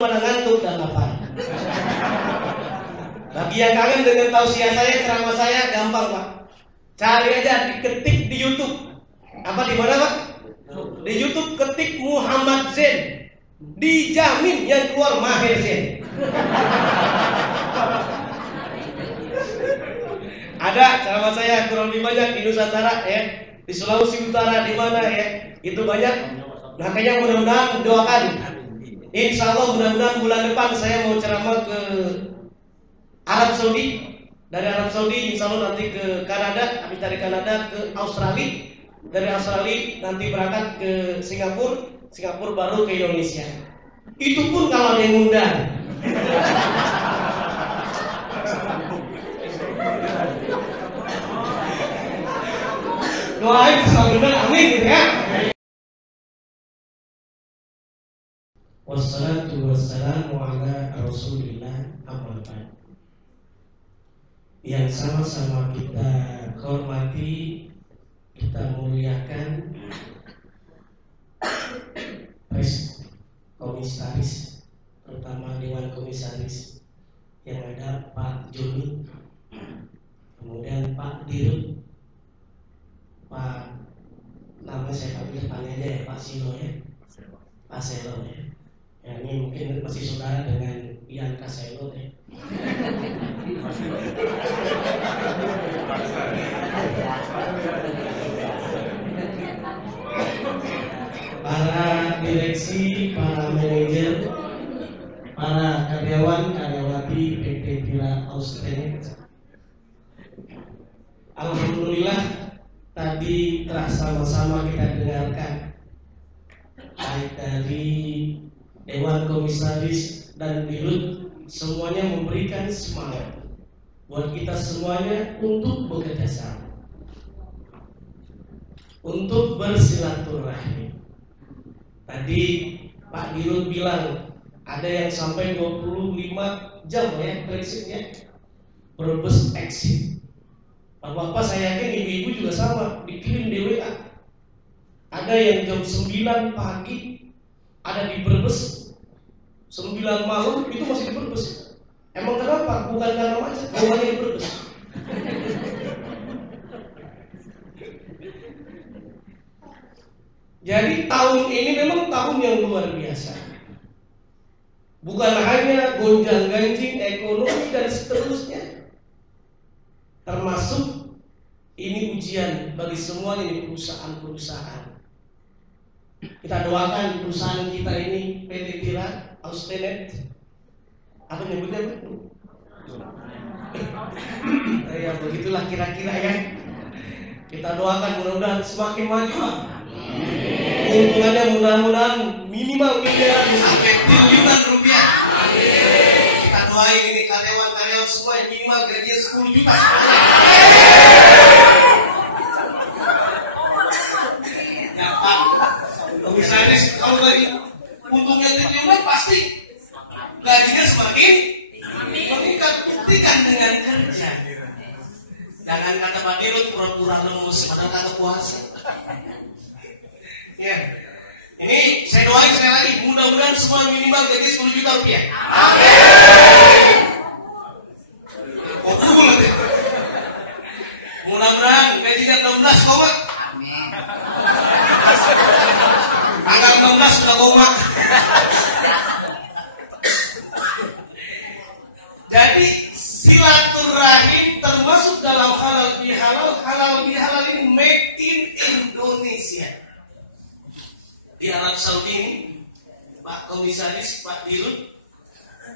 pada ngantuk dan lapar. Bagi yang kangen dengan tausiah saya, ceramah saya, gampang Pak. Cari aja, diketik di YouTube. Apa di mana Pak? Di YouTube ketik Muhammad Zain. Dijamin yang keluar Maher Zain. Ada ceramah saya kurang lebih banyak di Nusantara ya, di Sulawesi Utara di mana ya, itu banyak. Makanya mudah-mudahan doakan. Insya Allah mudah-mudahan bulan depan saya mau ceramah ke Arab Saudi. Dari Arab Saudi insya Allah nanti ke Kanada, habis dari Kanada ke Australia. Dari Australia nanti berangkat ke Singapura, Singapura baru ke Indonesia. Itu pun kalau ada yang ngundang. Doain bisa benar, amin gitu ya. Wassalatu wassalamu ala Rasulillah amma ba'd. Yang sama-sama kita hormati, kita muliakan komisaris, terutama Dewan Komisaris yang ada Pak Joni, kemudian Pak Dirut, Pak nama saya panggil depannya aja ya, Pak Silo ya, Pak Selo ya. Ya, ini mungkin masih saudara dengan Ian Kaselo ya. Para direksi, para manajer, para karyawan, karyawati PT Tira Australia. Alhamdulillah tadi telah sama-sama kita dengarkan baik dari Dewan Komisaris dan Dirut, semuanya memberikan semangat buat kita semuanya untuk bekerja sama, untuk bersilaturahmi. Tadi Pak Dirut bilang ada yang sampai 25 jam ya prinsipnya berbus exit. Bapak-bapak saya yakin ibu-ibu juga sama, dikirim di WA. Ada yang jam 9 pagi ada di Brebes, 9 malam itu masih di Brebes. Emang kenapa? Bukan karena macet, bawahnya di Brebes. Jadi tahun ini memang tahun yang luar biasa. Bukan hanya gonjang-ganjing ekonomi dan seterusnya, termasuk ini ujian bagi semuanya di perusahaan-perusahaan. Kita doakan perusahaan kita ini PT Tira Australia, apa nyebutnya Pak? Ya begitulah kira-kira ya. Kita doakan mudah-mudahan semakin maju. Keuntungannya mudah-mudahan minimal miliaran sampai triliunan rupiah. Kita doain ini karyawan-karyawan semua yang minimal gajinya 10 juta. Ya Pak, komisaris kalau dari untungnya triliunan pasti gajinya semakin meningkat. Buktikan dengan kerja. Jangan kata Pak Dirut pura-pura lemus padahal kagak puasa. Ya, ini saya doain sekali lagi, mudah-mudahan semua minimal gaji 10 juta rupiah. Amin. Mudah-mudahan gajinya 16 koma. Amin. Tanggal 16 sudah koma. Jadi silaturahim termasuk dalam halal bihalal. Halal bihalal ini made in Indonesia. Di Arab Saudi ini Pak Komisaris, Pak Dirut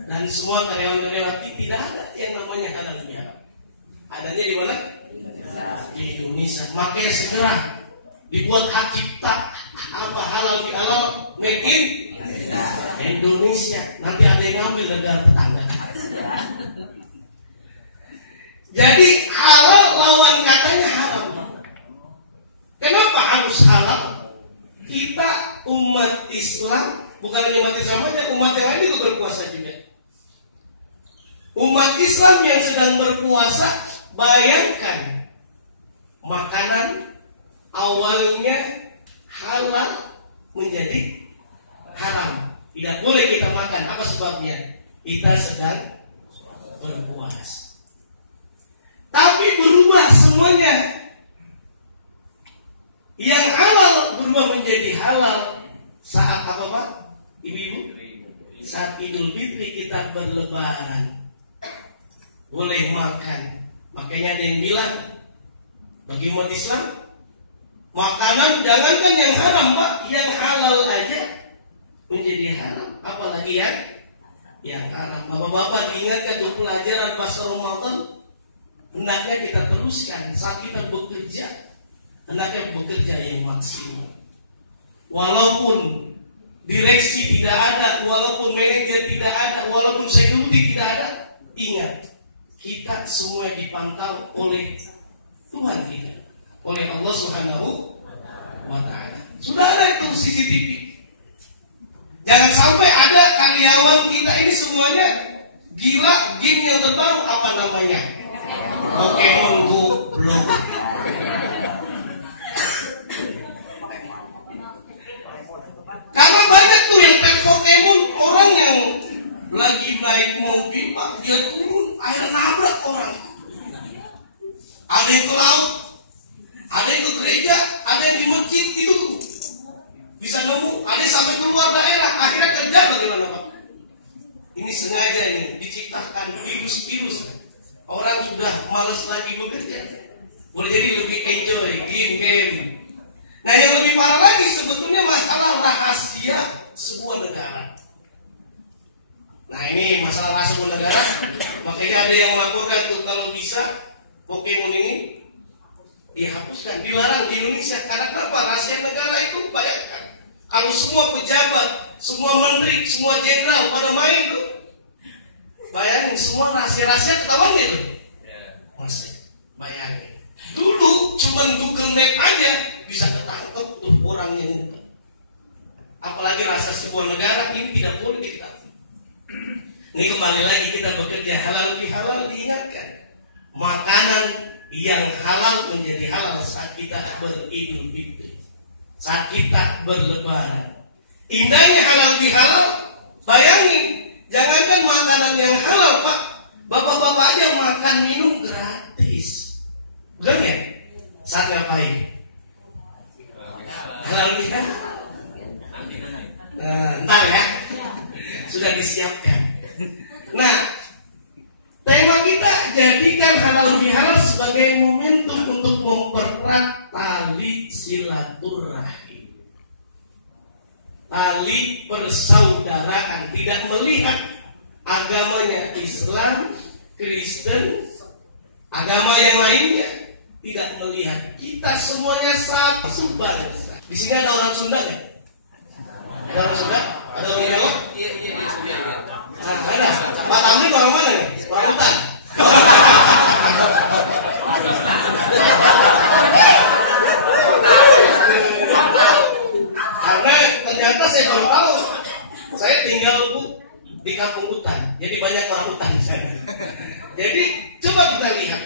dan semua karyawan-karyawan tidak ada yang namanya halal bihalal. Adanya di mana? Di Indonesia. Makanya segera dibuat hak cipta apa halal bihalal made in Indonesia. Nanti ada yang ngambil dari tetangga. Jadi halal lawan katanya haram. Kenapa harus halal? Kita umat Islam, bukan hanya umat Islam saja, umat yang lain juga berpuasa juga. Umat Islam yang sedang berpuasa, bayangkan makanan awalnya halal menjadi haram. Tidak boleh kita makan makan. Apa sebabnya? Kita sedang berpuasa. Tapi berubah semuanya. Yang halal berubah menjadi halal saat apa Pak? Ibu-ibu? Saat Idul Fitri kita berlebaran. Boleh makan. Makanya ada yang bilang bagi umat Islam, makanan jangankan yang haram Pak, yang halal aja menjadi haram. Apalagi yang haram. Bapak-bapak diingatkan untuk pelajaran pas Ramadan, hendaknya kita teruskan saat kita bekerja. Hendaknya bekerja yang maksimal. Walaupun direksi tidak ada, walaupun manajer tidak ada, walaupun security tidak ada, ingat, kita semua dipantau oleh Tuhan kita, oleh Allah Subhanahu wa Ta'ala. Sudah ada itu CCTV. Jangan sampai ada karyawan kita ini semuanya gila game yang terbaru, apa namanya? Pokemon Go Block. Karena banyak tuh yang main Pokemon, orang yang lagi naik mobil, Pak, dia turun, air nabrak orang. Ada yang ke laut, ada yang ke gereja, ada yang di masjid, itu bisa nemu, ada yang sampai keluar daerah, akhirnya kerja bagaimana Pak? Ini sengaja ini, diciptakan virus-virus. Orang sudah malas lagi bekerja. Boleh jadi lebih enjoy game-game. Nah yang lebih parah lagi sebetulnya masalah rahasia sebuah negara. Nah ini masalah rahasia sebuah negara. Makanya ada yang melaporkan tuh kalau bisa Pokemon ini dihapuskan, dilarang di Indonesia. Karena kenapa? Rahasia negara itu bayangkan. Kalau semua pejabat, semua menteri, semua jenderal pada main tuh, bayangin semua rahasia-rahasia ketahuan gitu. Masih bayangin. Dulu cuman Google Map aja bisa ketangkep tuh orangnya. Apalagi rasa sebuah negara ini tidak boleh diketahui. Ini kembali lagi kita bekerja halal bihalal, diingatkan. Makanan yang halal menjadi halal saat kita beridul fitri, saat kita berlebaran. Indahnya halal bihalal. Bayangin, jangankan makanan yang halal Pak, bapak-bapak aja makan minum gratis. Betul ya? Saat ngapain? Halal bihalal. Nah, ntar ya, sudah disiapkan. Nah, tema kita jadikan halal bihalal sebagai momentum untuk mempererat tali silaturahim, tali persaudaraan. Tidak melihat agamanya Islam, Kristen, agama yang lainnya, tidak melihat. Kita semuanya satu bangsa. Di sini ada orang Sunda nggak? Ada orang Sunda? Ada orang Jawa? Iya. Nah, ada. Pak Tamrin orang mana nih? Orang hutan. Karena ternyata saya baru tahu, saya tinggal di kampung hutan, jadi banyak orang hutan di sana. Jadi coba kita lihat,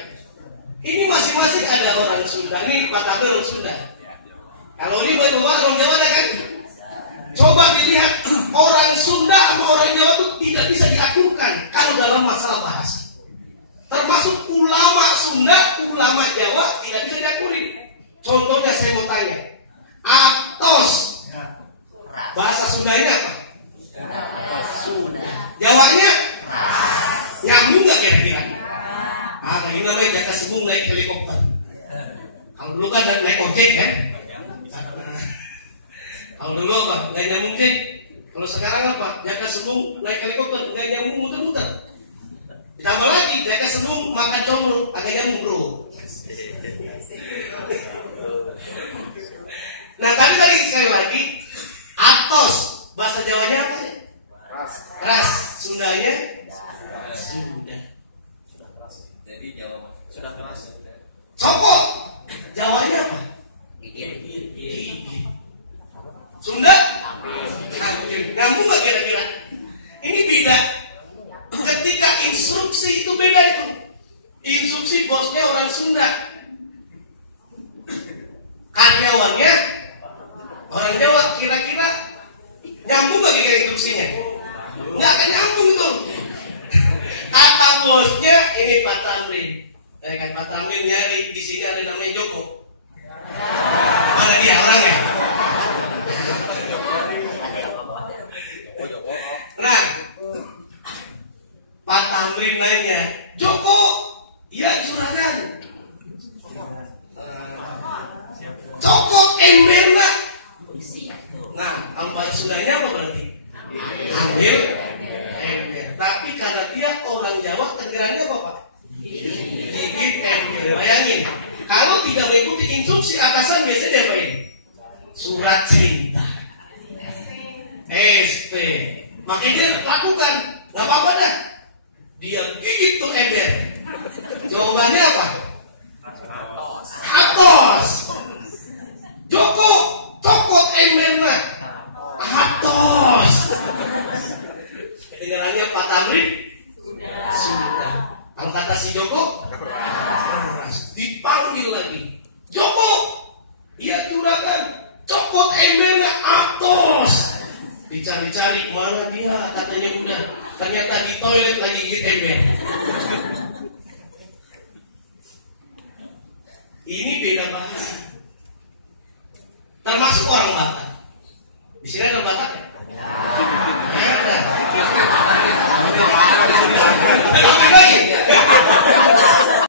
ini masing-masing ada orang Sunda. Ini Pak Tamrin orang Sunda. Kalau ini bapak orang Jawa ada kan? Coba dilihat, orang Sunda sama orang Jawa itu tidak bisa diaturkan kalau dalam masalah bahasa. Termasuk ulama Sunda, ulama Jawa tidak bisa diaturin. Contohnya saya mau tanya, atos, bahasa Sundanya apa? Sunda. Jawanya? Nyambung nggak kira-kira? Ini namanya jaka sebung naik helikopter. Kalau dulu kan naik ojek kan? Kalau dulu apa? Nggak nyambung deh. Kalau sekarang apa? Jaka sebung naik helikopter, nggak nyambung muter-muter. Ditambah lagi, jaka sebung makan comro, agak nyambung bro. Nah tadi sekali lagi, atos bahasa Jawanya apa? Ras. Sundanya? Sunda. Sudah keras. Jadi Jawa sudah keras. Cokok. Jawanya apa? Sunda? Nyambung nggak kira-kira? Ini beda. Ketika instruksi itu beda itu. Instruksi bosnya orang Sunda. instruksi atasan biasanya dia apa ini? Surat cinta. SP. Makanya dia lakukan. Gak apa-apa dah. Dia gigit tuh ember. Jawabannya apa? Atos. Joko copot embernya. Atos. Kedengarannya Pak Tamrin? Sudah. Kalau kata si Joko? Dipanggil lagi. Joko, dia juragan, copot embernya Atos. Dicari-cari mana dia, katanya udah. Ternyata di toilet lagi gigit ember. Ini beda bahasa.